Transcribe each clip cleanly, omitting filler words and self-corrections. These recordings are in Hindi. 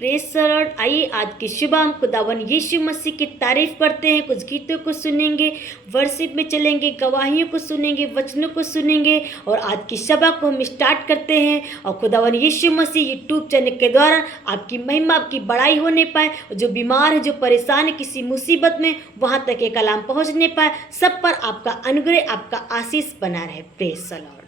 Praise the Lord. आइए आज की सुबह हम खुदावन यीशु मसीह की तारीफ करते हैं, कुछ गीतों को सुनेंगे, वर्शिप में चलेंगे, गवाहियों को सुनेंगे, वचनों को सुनेंगे और आज की सभा को हम स्टार्ट करते हैं। और खुदावन यीशु मसीह यूट्यूब चैनल के द्वारा आपकी महिमा, आपकी बड़ाई होने पाए, जो बीमार है, जो परेशान है किसी मुसीबत में, वहाँ तक ये कलाम पहुँचने पाए। सब पर आपका अनुग्रह, आपका आशीष बना रहे। Praise the Lord.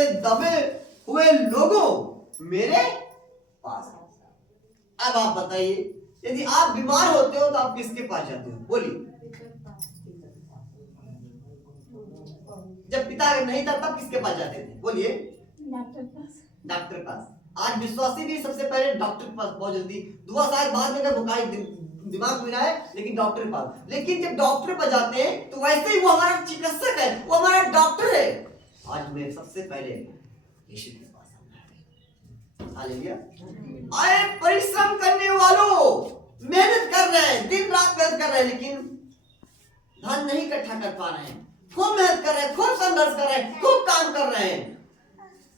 से दबे हुए लोगों मेरे पास आओ। अब आप बताइए, यदि आप बीमार होते हो तो आप किसके पास जाते हो? बोलिए। जब पिता नहीं था तब किसके पास जाते थे? बोलिए। डॉक्टर के पास। आज विश्वासी भी सबसे पहले डॉक्टर के पास बहुत जल्दी, दुआ शायद बाद में बुखार दिमाग में आए, लेकिन डॉक्टर के पास। लेकिन जब डॉक्टर पर जाते हैं तो वैसे ही वो हमारा चिकित्सक है, वो हमारा डॉक्टर है। आज मैं सबसे पहले यीशु के पास आऊंगा। हालेलुया। आए परिश्रम करने वालों, मेहनत कर रहे हैं, दिन रात मेहनत कर रहे हैं, लेकिन धन नहीं इकट्ठा कर पा रहे हैं, खूब मेहनत कर रहे हैं, खूब संघर्ष कर रहे हैं, खूब काम कर रहे हैं,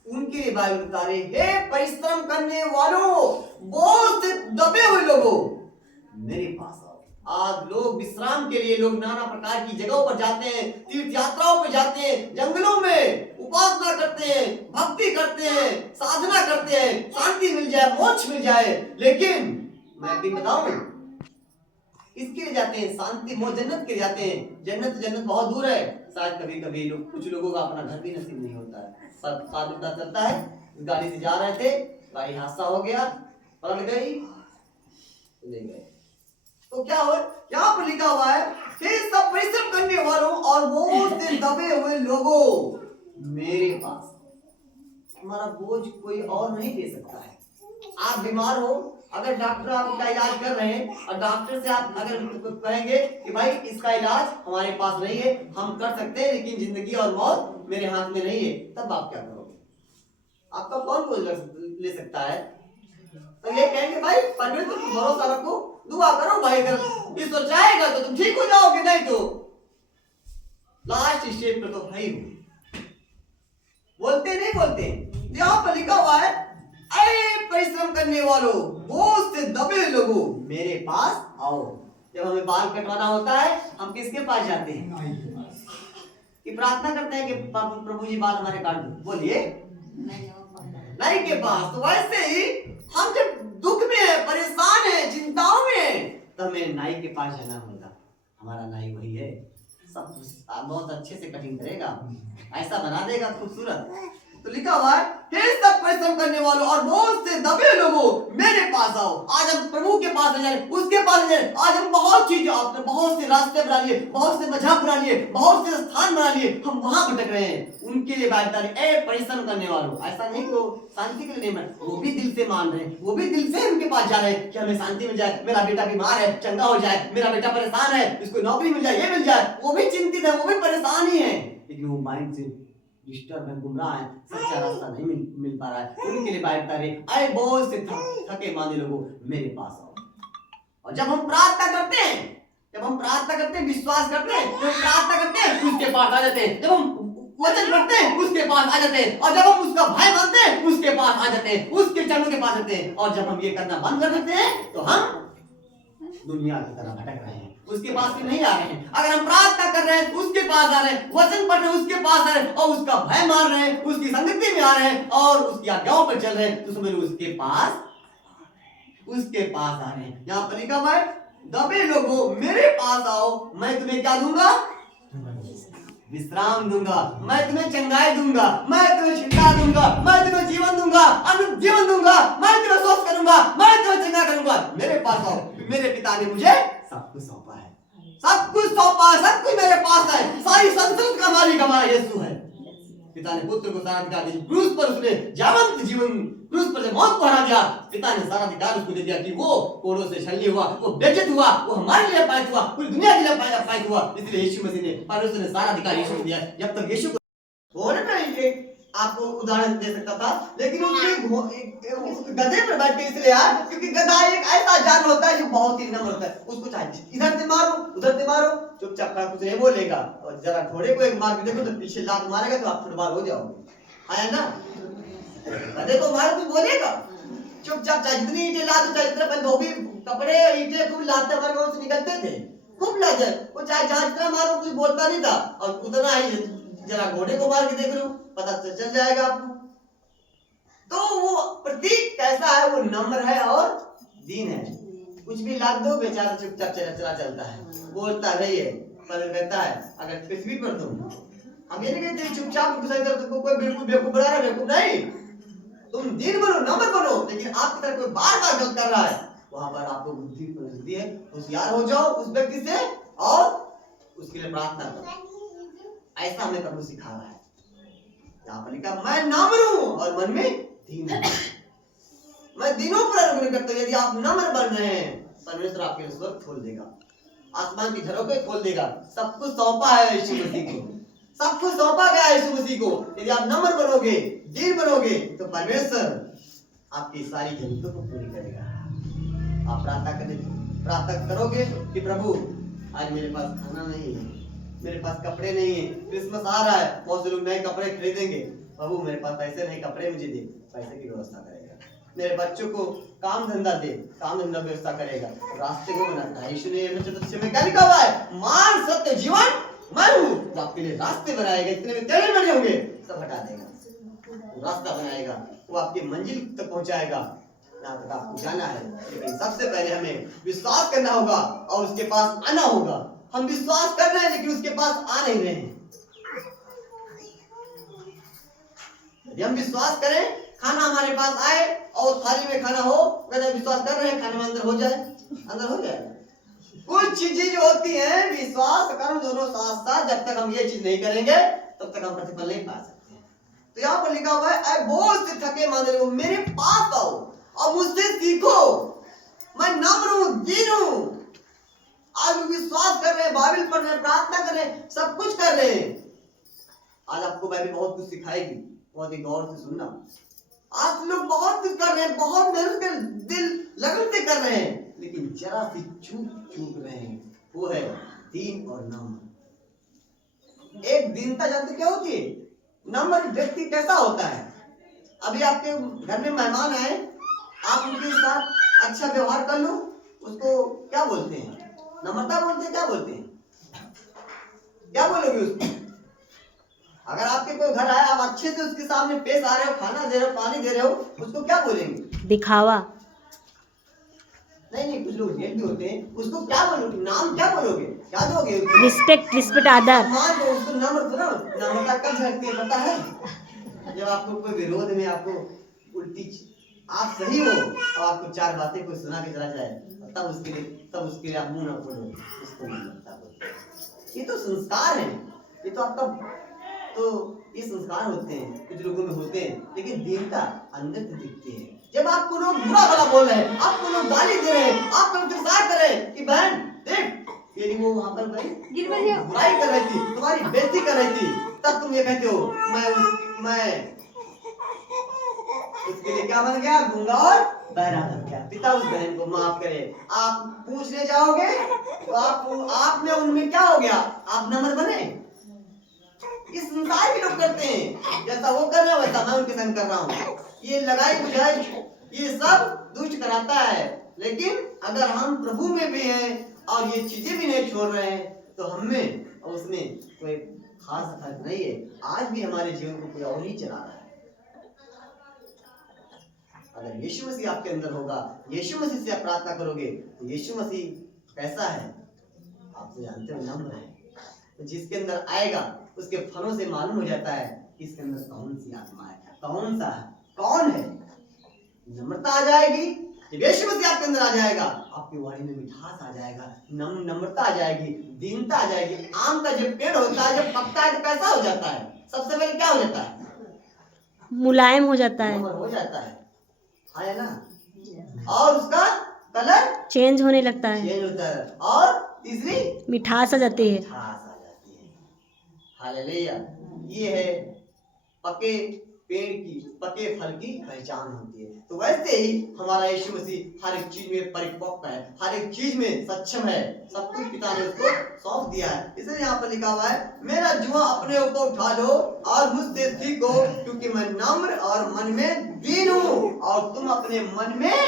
उनके लिए बाइबल बता रही है, हे परिश्रम करने वालों, बोझ से दबे हुए लोगों मेरे पास आओ। आज लोग विश्राम के लिए लोग नाना प्रकार की जगहों पर जाते हैं, तीर्थ यात्राओं पर जाते हैं, जंगलों में उपासना करते हैं, भक्ति करते हैं, साधना करते हैं, शांति मिल जाए, मोक्ष मिल जाए। लेकिन मैं भी बताऊं, इसके लिए जाते हैं, शांति मोक्ष जन्नत के लिए जाते हैं। जन्नत बहुत दूर है। शायद कभी कभी लोग, कुछ लोगों का अपना घर भी नसीब नहीं होता है। सब साथ पता चलता है, गाड़ी से जा रहे थे, गाड़ी हादसा हो गया, पलट गई, ले गए। तो क्या हो, यहाँ पर लिखा हुआ है, हे सब परिश्रम करने वालों और बोझ से दबे हुए लोगों मेरे पास। हमारा बोझ कोई और नहीं दे सकता है। आप बीमार हो, अगर डॉक्टर आपका इलाज कर रहे हैं और डॉक्टर से आप अगर कहेंगे कि भाई इसका इलाज हमारे पास नहीं है, हम कर सकते हैं लेकिन जिंदगी और मौत मेरे हाथ में नहीं है, तब आप क्या करोगे? आपका कौन बोझ ले सकता है? तो ये कहेंगे भाई परमेश्वर पर भरोसा रखो, दुआ करो भाई, अगर ईश्वर चाहेगा तो तुम ठीक हो जाओगे, नहीं तो लास्ट स्टेज पर तो भाई बोलते नहीं बोलते। यहाँ पर लिखा हुआ है, ऐ परिश्रम करने वालों, बोझ से दबे लोगों मेरे पास आओ। जब हमें बाल कटवाना होता है हम किसके पास जाते हैं? कि प्रार्थना करते हैं कि प्रभु जी बाल हमारे काट दो। बोलिए, नाई के पास। तो वैसे ही हम जब दुख में है, परेशान है, चिंताओं में है, तो हमें नाई के पास जाना होगा। हमारा नाई वही है, सब बहुत अच्छे से कटिंग करेगा, ऐसा बना देगा खूबसूरत। तो लिखा हुआ है, हे सब परिश्रम करने वालों और बोझ से दबे लोगों मेरे पास आओ। आज हम प्रभु के पास जाए, उसके पास जाए। आज हम बहुत चीजें, आपने बहुत से रास्ते बना लिए, बहुत से मजहब बना लिए, बहुत से स्थान बना लिए, हम वहां भटक रहे हैं। उनके लिए बात ए परिश्रम करने वालों, ऐसा नहीं कि शांति के लिए नहीं, वो भी दिल से मान रहे हैं, वो भी दिल से उनके पास जा रहे हैं कि हमें शांति मिल जाए, मेरा बेटा बीमार है, चंगा हो जाए, मेरा बेटा परेशान है, इसको नौकरी मिल जाए, ये मिल जाए। वो भी चिंतित है, वो भी परेशान ही है, लेकिन वो माइंड से डिस्टर्ब है, गुमराह है, सच्चा रास्ता नहीं मिल पा रहा है। उनके लिए बात कर रहे, आए बोझ से थके मांदे लोगों मेरे पास आओ। और जब हम प्रार्थना करते हैं, विश्वास करते हैं, जब प्रार्थना करते हैं उसके पास आ जाते हैं, जब हम वचन पढ़ते हैं उसके पास आ जाते हैं, और जब हम उसका भय मानते हैं उसके पास आ जाते हैं, उसके चरणों के पास आते हैं। और जब हम ये करना बंद कर देते हैं तो हम दुनिया की तरह भटक रहे हैं, उसके पास भी नहीं आ रहे हैं। अगर हम प्रार्थना कर रहे हैं उसके पास आ रहे हैं, वचन पढ़ रहे हैं उसके पास आ रहे हैं, और उसका भय मान रहे हैं, उसकी संगति में आ रहे हैं और उसकी आज्ञाओं पर चल रहे हैं, तो समझ लो उसके पास आ रहे हैं। यहाँ पर लिखा हुआ है, दबे लोगों मेरे पास आओ, मैं तुम्हें क्या दूंगा? विश्राम दूंगा, मैं तुम्हें चंगाई दूंगा, मैं तुम्हें छिटकार दूंगा, मैं तुम्हें जीवन दूंगा, अनंत जीवन दूंगा, मैं तुम्हें स्वस्थ करूंगा, मैं तुम्हें चंगा करूंगा। मेरे पास आओ, मेरे पिता ने मुझे सब कुछ सौंपा है, सब कुछ मेरे पास है। सारी संसार का मालिक हमारा यीशु है। पिता ने पुत्र को सारा अधिकार दिया, क्रूस पर उसने जीवंत जीवन, क्रूस पर मौत को हरा दिया। पिता ने सारा अधिकार उसको दे दिया कि वो कोड़ों से छलनी हुआ, वो बेइज्जत हुआ, वो हमारे लिए पायत हुआ, पूरी दुनिया के लिए पायत हुआ। इसलिए यीशु मसीह ने, परमेश्वर ने सारा अधिकार यीशु को दिया। जब तक यीशु को थोड़े ना आपको उदाहरण दे सकता था, लेकिन उसके गधे पर बैठ के इसलिए यार, क्योंकि गधा एक ऐसा जानवर होता है जो बहुत ही नम्र होता है। उसको चाहे इधर से मारो, उधर से मारो, चुपचाप कुछ नहीं बोलेगा। और जरा घोड़े को एक मार के देखो तो पीछे लात मारेगा तो आप फुटबॉल हो जाओगे, है ना? गधे को मारो तो बोलेगा, चुपचाप चाहे जितनी ईंटें लात, चाहे जितने धोबी कपड़े ईंटें खूब लाते हमारे गाँव से निकलते थे, खूब लाते, वो चाहे जहाँ जितना मारो कुछ बोलता नहीं था। और उतना ही जरा घोड़े को मार के देख लो, पता चल जाएगा आपको। तो वो प्रतीक कैसा है? वो नम्र है और दीन है। कुछ भी लाद दो, बेचारा चुपचाप चला चलता है, बोलता नहीं है, पर कहता है अगर पृथ्वी पर तुम हम ये नहीं कहते चुपचाप तुमको कोई बिल्कुल बेवकूफ बना रहा है, बेवकूफ नहीं। तुम दीन बनो, नम्र बनो, लेकिन आपकी तरफ कोई बार बार गलत कर रहा है, वहां पर आपको बुद्धि है, होशियार हो जाओ उस व्यक्ति से और उसके लिए प्रार्थना करो। ऐसा हमें प्रभु सिखा रहा है। यहाँ पर लिखा मैं नम्र हूं और मन में दीन हूं। मैं दिनों पर अनुग्रह करता हूं। यदि आप नम्र बन रहे हैं, परमेश्वर आपके लिए स्वर्ग खोल देगा, आसमान की झरोखे खोल देगा। सब कुछ सौंपा है यीशु मसीह को, सब कुछ सौंपा गया है यीशु मसीह को। यदि आप नम्र बनोगे, दीन बनोगे, तो परमेश्वर आपकी सारी जरूरतों को पूरी करेगा। आप प्रार्थना करोगे कि प्रभु आज मेरे पास खाना नहीं है, मेरे पास कपड़े नहीं है, क्रिसमस आ रहा है, बहुत से लोग नए कपड़े खरीदेंगे, प्रभु मेरे पास पैसे नहीं, कपड़े मुझे दे, पैसे की व्यवस्था करेगा। मेरे बच्चों को काम धंधा दे, काम धंधा व्यवस्था करेगा, रास्ते को बनाता है। यीशु ने क्या लिखा हुआ है? मार्ग सत्य जीवन मैं हूँ, जो आपके लिए रास्ते बनाएगा। इतने में टेढ़े मेढ़े होंगे सब हटा देगा, रास्ता बनाएगा, वो आपकी मंजिल तक पहुंचाएगा, जहाँ तक आपको जाना है। लेकिन सबसे पहले हमें विश्वास करना होगा और उसके पास आना होगा। हम विश्वास कर रहे हैं लेकिन उसके पास आ नहीं रहे हैं। यदि हम विश्वास करें, खाना हमारे पास आए और थाली में खाना हो, अगर विश्वास कर रहे हैं खाने में अंदर हो जाए, अंदर हो जाए। कुछ चीजें जो होती हैं, विश्वास कर्म दोनों साथ साथ, जब तक हम ये चीज नहीं करेंगे तब तक हम प्रतिफल नहीं पा सकते। तो यहाँ पर लिखा हुआ है ऐ बोझ से थके मांदे लोगों, मेरे पास आओ और मुझसे सीखो, मैं नम्र हूं, दीन हूं। आज विश्वास कर रहे हैं, बाइबल पढ़ रहे हैं, प्रार्थना कर रहे हैं, सब कुछ कर रहे हैं। आज आपको बाइबल बहुत कुछ सिखाएगी, बहुत ही गौर से सुनना। आज लोग बहुत कुछ कर रहे हैं, बहुत मेहनत कर, दिल लगन से कर रहे हैं, लेकिन जरा सी चूक रहे हैं, वो है दीन और नम्र। एक दीनता जानते क्या होती है? नम्र व्यक्ति कैसा होता है? अभी आपके घर में मेहमान आए, आप उनके साथ अच्छा व्यवहार कर लो, उसको क्या बोलते हैं? नम्रता बोलते हैं, क्या बोलते हैं? क्या बोलोगे उसको? अगर आपके कोई घर आया, आप अच्छे से उसके सामने पेश आ रहे हो, खाना दे रहे हो, पानी दे रहे हो, उसको क्या बोलेंगे? दिखावा। नहीं, कुछ लोग जेल भी होते हैं, उसको क्या बोलोगे? नाम क्या बोलोगे? क्या दोगे? रिस्पेक्ट आदर। मान दो उसको, नम्र थोड़ा। नम्रता कब झलकती है पता है? जब आपको कोई विरोध में, आपको उल्टी, आप सही हो और आपको चार बातें कोई सुना के चला जाए, तब उसके लिए आप मुंह ना खोलो, उसको नम्रता बोलते हैं। ये तो संस्कार है, ये तो आपका, तो ये संस्कार होते हैं, कुछ लोगों में होते हैं, लेकिन दीनता अंदर से दिखती है। जब आपको लोग बुरा भला बोल रहे हैं, आपको लोग गाली दे रहे हैं, आपको लोग तिरस्कार कर रहे हैं कि बहन देख, ये वो वहां पर बुराई कर रही थी, तुम्हारी बेइज्जती कर रही थी, तब तुम ये कहते हो मैं उसके लिए क्या बन गया? गूंगा और बहरा बन गया। पिता उस बहन को माफ करे। आप पूछने जाओगे तो आप में उनमें क्या हो गया? आप नम्र बने। इस संसार के लोग करते हैं, जैसा वो कर रहे हैं वैसा मैं उनके संग कर रहा हूँ। ये लगाई बुझाई, ये सब दुष्ट कराता है। लेकिन अगर हम प्रभु में भी हैं और ये चीजें भी नहीं छोड़ रहे हैं, तो हमें और उसमें कोई खास फर्क नहीं है। आज भी हमारे जीवन को कोई और ही चला रहा है। अगर यीशु मसीह आपके अंदर होगा, यीशु मसीह से आप प्रार्थना करोगे, तो यीशु मसीह कैसा है आप तो जानते हो, नम्र है। तो जिसके अंदर आएगा उसके फलों से मालूम हो जाता है कि इसके अंदर कौन सी आत्मा है, कौन सा है, कौन है। नम्रता आ जाएगी, जब यीशु मसीह आपके अंदर आ जाएगा, आपकी वाणी में मिठास आ जाएगा, नम्रता आ जाएगी, दीनता आ जाएगी। आम का जब पेड़ होता है, जब पकता है तो कैसा हो जाता है? सबसे पहले क्या हो जाता है? मुलायम हो जाता है, हो जाता है ना? और उसका कलर चेंज होने लगता है, चेंज होता है। और तीसरी मिठास आ जाती है। हालेलुया। ये है पके पेड़ की, पके फल की पहचान होती है। तो वैसे ही हमारा यीशु मसीह हर एक चीज में परिपक्व है, हर एक चीज में सक्षम है, सब कुछ पिता ने उसको सौंप दिया है। इसलिए यहाँ पर लिखा हुआ है, मेरा जुआ अपने ऊपर उठा लो और मुझसे सीखो, क्योंकि मैं नम्र और मन में दीन हूँ, और तुम अपने मन में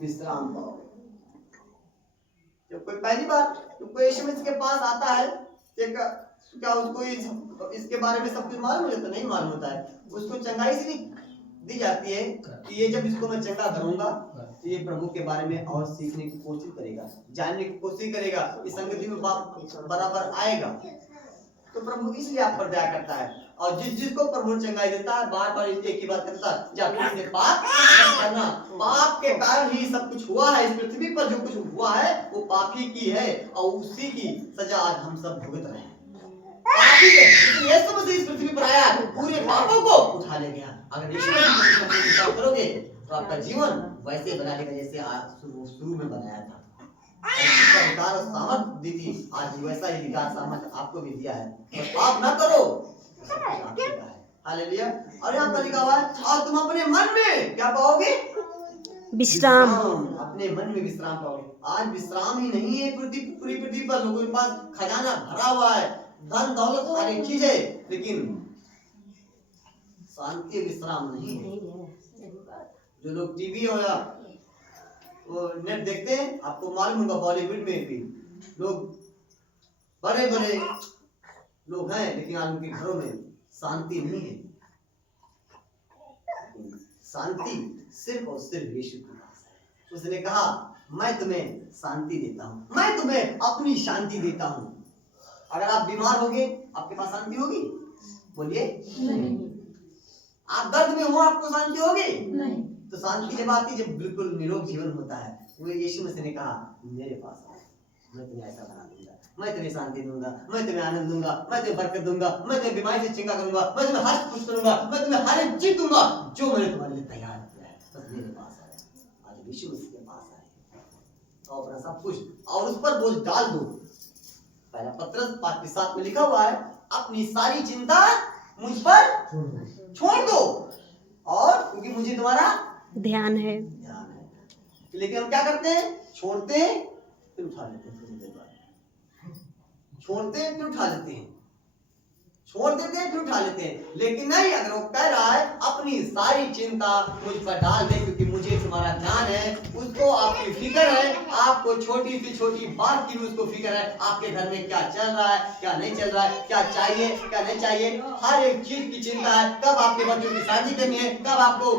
विश्राम पाओ। जब कोई पहली बार कोई यीशु मसीह के पास आता है, क्या उसको इसके बारे में सब कुछ मालूम हो जाता? नहीं मालूम होता है। उसको चंगाई इसलिए दी जाती है कि ये जब इसको मैं चंगा करूंगा तो ये प्रभु के बारे में और सीखने की कोशिश करेगा, जानने की कोशिश करेगा, इस संगति में बराबर आएगा। तो प्रभु इसलिए आप पर दया करता है। और जिसको प्रभु चंगाई देता है, बार बार एक ही बात करता है, जब से पाप मत करना। पाप के कारण ही सब कुछ हुआ है। इस पृथ्वी पर जो कुछ हुआ है वो पाप ही की है, और उसी की सजा आज हम सब भुगत रहे हैं। पापी के यीशु मसीह इस पृथ्वी पर आया, पूरे पापों को उठा ले गया। अगर यीशु मसीह को स्वीकार करोगे तो आपका जीवन वैसे बना लेगा जैसे आज शुरू में बनाया था। उसका अधिकार और सामर्थ दी थी, आज वैसा ही अधिकार सामर्थ आपको भी दिया है। और पाप ना करो, हालेलुया। और यहाँ पर लिखा हुआ है, और तुम अपने मन में क्या पाओगे? विश्राम। अपने मन में विश्राम पाओगे। आज विश्राम ही नहीं है पूरी पृथ्वी पर। लोगों के पास खजाना भरा हुआ है, धन दौलत हर एक चीज है, लेकिन शांति विश्राम नहीं है। जो लोग टीवी हो या वो नेट देखते हैं, आपको मालूम होगा बॉलीवुड में भी लोग बड़े बड़े लोग हैं, लेकिन आज उनके घरों में शांति नहीं है। शांति सिर्फ और सिर्फ यीशु के पास है। उसने कहा, मैं तुम्हें शांति देता हूँ, मैं तुम्हें अपनी शांति देता हूँ। अगर आप बीमार होगे, आपके पास शांति होगी? बोलिए नहीं। आप दर्द में हो, आपको शांति होगी? नहीं। तो शांति जब आती, जब बिल्कुल निरोग जीवन होता है, वो यीशु मसीह ने कहा, मेरे पास आओ, मैं तुम्हें ऐसा बना दूंगा, मैं तुम्हें शांति दूंगा, मैं तुम्हें आनंद दूंगा, मैं तुम्हें बरकत दूंगा, मैं तुम्हें बीमारी से चंगा करूंगा, मैं तुम्हें हर्ष खुश करूंगा, मैं तुम्हें हर एक चीज दूंगा जो मैंने तुम्हारे लिए तैयार किया है। बस मेरे पास आए। आज यीशु मसीह के पास आए तो अपना सब कुछ और उस पर बोझ डाल दो। पहला पत्रस 5:7 में लिखा हुआ है, अपनी सारी चिंता मुझ पर छोड़ दो, और क्योंकि मुझे तुम्हारा ध्यान है। लेकिन हम क्या करते हैं? छोड़ते हैं फिर उठा लेते हैं, थोड़ी देर बाद छोड़ते हैं फिर उठा लेते हैं, छोड़ देते हैं फिर उठा लेते हैं। लेकिन नहीं, अगर वो कह रहा है अपनी सारी चिंता मुझ पर डाल दे, क्योंकि मुझे तुम्हारा ध्यान है, उसको आपकी फिक्र है, आपको छोटी सी छोटी बात की भी उसको फिक्र है, आपके घर में क्या चल रहा है, क्या नहीं चल रहा है, क्या चाहिए क्या नहीं चाहिए, हर एक चीज की चिंता है। कब आपके बच्चों की शादी करनी है, कब आपको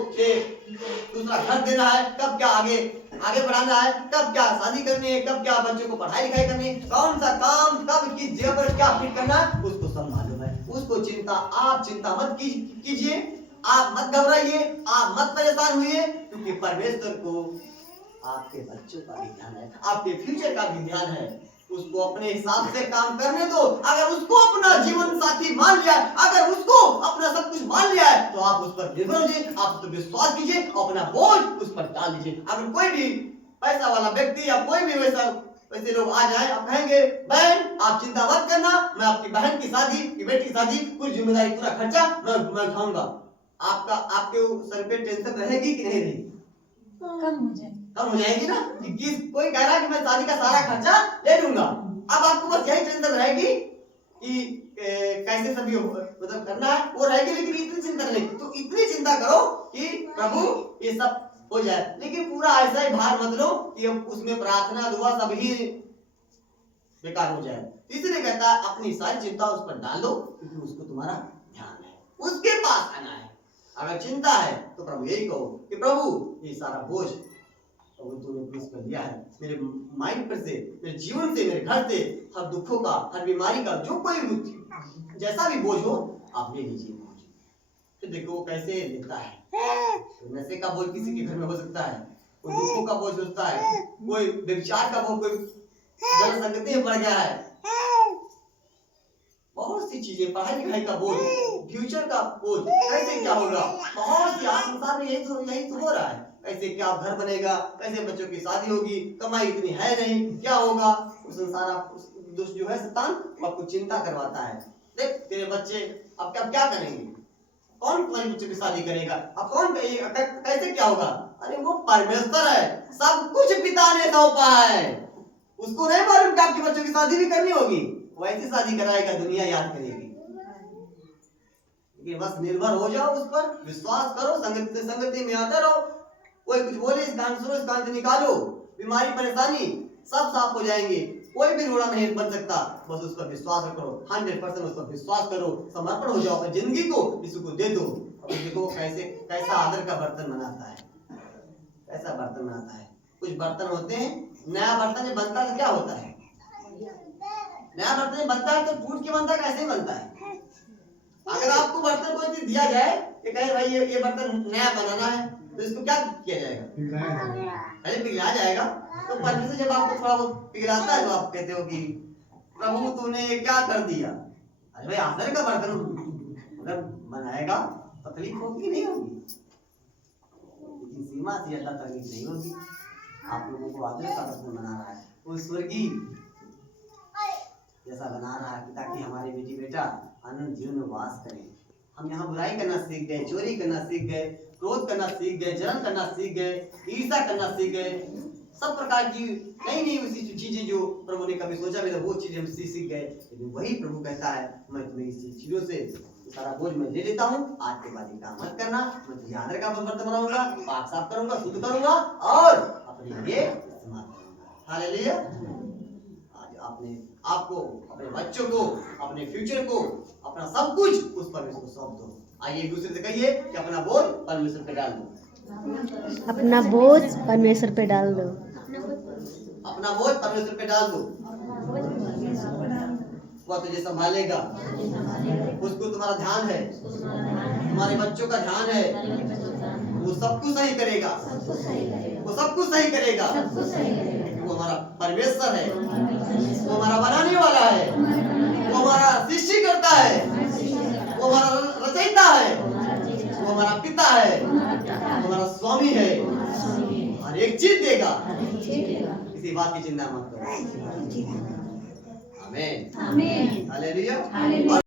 दूसरा घर देना है, कब क्या आगे बढ़ाना है, कब क्या शादी करनी है, कब क्या बच्चों को पढ़ाई लिखाई करनी है, कौन सा काम कब किस जगह पर क्या फिट करना है, उसको सब मालूम है। उसको चिंता, आप चिंता मत कीजिए, आप मत घबराइए, आप मत परेशान हुइए, क्योंकि परमेश्वर को आपके बच्चों का भी ध्यान है, आपके फ्यूचर का भी ध्यान है। उसको अपने हिसाब से काम करने दो। अगर उसको अपना जीवन साथी मान लिया, अगर उसको अपना सब कुछ मान लिया है, तो आप उस पर निर्भर होइए, आप उस पर विश्वास कीजिए, अपना बोझ उस पर डाल दीजिए। अगर कोई भी पैसा वाला व्यक्ति या कोई भी वैसे लोग आ जाए, आप कहेंगे, बहन आप चिंता मत करना, मैं आपकी बहन की शादी, की बेटी की शादी, कुछ जिम्मेदारी, पूरा खर्चा मैं उठाऊंगा। आपके सर पे टेंशन रहेगी कि नहीं रहेगी? कम हो जाएगी ना। कि कोई कह रहा है कि मैं शादी का सारा खर्चा ले लूंगा, अब आपको बस यही टेंशन रहेगी कि कैसे सभी मतलब करना है, वो रहेगी। लेकिन इतनी चिंता नहीं, तो इतनी चिंता करो कि प्रभु ये सब हो जाए। लेकिन पूरा ऐसा ही भार मत लो कि उसमें प्रार्थना दुआ सब ही बेकार हो जाए। इसलिए कहता है अपनी सारी चिंता उस पर डाल दो, क्योंकि उसको तुम्हारा ध्यान है, उसके पास आना है। अगर चिंता है तो प्रभु यही कहो कि प्रभु ये सारा बोझ और तूने क्रूस पर लिया है, मेरे माइंड पर से, मेरे जीवन से, मेरे घर से, हर दुखों का, हर बीमारी का, जो कोई जैसा भी बोझ हो आप ले लीजिए। फिर देखो वो कैसे लेता है। तो नशे का बोझ किसी के घर में हो सकता है, कोई दुखों का बोझ होता है, कोई व्यभिचार का बोझ, कोई जनसंगति में पड़ गया है, बहुत सी चीजें, पढ़ाई लिखाई का बोझ, फ्यूचर का बोझ, कैसे क्या होगा, बहुत सी संसार में यही तो हो रहा है। कैसे क्या घर बनेगा, कैसे बच्चों की शादी होगी, कमाई इतनी है नहीं, क्या होगा। उस संसार दोस्त जो है शैतान आपको चिंता करवाता है। देख तेरे बच्चे अब क्या करेंगे, कौन तुम्हारे बच्चों की शादी करेगा, अब कौन कैसे क्या होगा। अरे वो परमेश्वर है, सब कुछ पिता ने सौंपा है, उसको नहीं मालूम कि आपके बच्चों की शादी भी करनी होगी, वैसी शादी कराएगा, दुनिया याद करेगी। बस निर्भर हो जाओ उस पर, विश्वास करो, संगति में आते रहो। कोई कुछ बोले, इस कान सुनो, इस कान से निकालो, बीमारी परेशानी सब साफ हो जाएंगे, कोई भी रोड़ा नहीं बन सकता। बस उस पर विश्वास करो, 100% उस पर विश्वास करो, समर्पण हो जाओ, अपनी जिंदगी को यीशु को दे दो। अब देखो कैसा आदर का बर्तन बनाता है, कैसा बर्तन बनाता है। कुछ बर्तन होते हैं, नया बर्तन जब बनता है तो क्या होता है, नया बर्तन बनता है तो टूट के बनता है, कैसे बनता है? अगर आपको बर्तन कोई चीज दिया जाए कि कहे भाई ये बर्तन नया बनाना है, तो इसको क्या किया जाएगा? पहले पिघला जाएगा। तो परमेश्वर जब आपको थोड़ा बहुत पिघलाता है तो आप कहते हो कि प्रभु तूने ये क्या कर दिया? अरे भाई आदर का बर्तन अगर बनाएगा तकलीफ होगी नहीं होगी, लेकिन सीमा से ज्यादा तकलीफ नहीं होगी। आप लोगों को आदर का बर्तन बना रहा है, वो स्वर्गीय जैसा बना रहा है ताकि हमारे बेटी बेटा आनंद जीवन में वास करें। हम यहाँ बुराई करना सीख गए, चोरी करना सीख गए, क्रोध करना सीख गए, जलन करना सीख गए, ईर्ष्या करना सीख गए, सब प्रकार की नई नई उसी चीजें जो प्रभु ने कभी सोचा भी था वो चीजें हम सीख गए। लेकिन वही प्रभु कहता है मैं तुम्हें इस चीजों से सारा बोझ मैं ले लेता हूँ, आज के बाद ये काम मत करना, मैं तुझे आदर का बर्तन बनाऊंगा, पाक साफ करूंगा, शुद्ध करूंगा और अपने लिए इस्तेमाल करूंगा। हालेलुया। आज आपने आपको, अपने बच्चों को, अपने फ्यूचर को, अपना सब कुछ उस परमेश्वर को सौंप दो। आइए एक दूसरे से कहिए कि अपना बोझ परमेश्वर पे डाल दो। अपना बोझ परमेश्वर पे डाल दो। अपना बोझ परमेश्वर पे डाल दो, वह तुझे संभालेगा। उसको तुम्हारा ध्यान है, तुम्हारे बच्चों का ध्यान है, वो सब कुछ सही करेगा, वो सब कुछ सही करेगा। वो हमारा परमेश्वर है, वो हमारा बनाने वाला है, वो हमारा सृष्टि करता है, वो हमारा रचयिता है, वो हमारा पिता है, वो हमारा स्वामी है, हर एक चीज देगा। किसी बात की चिंता मत करो। आमीन। हालेलुया।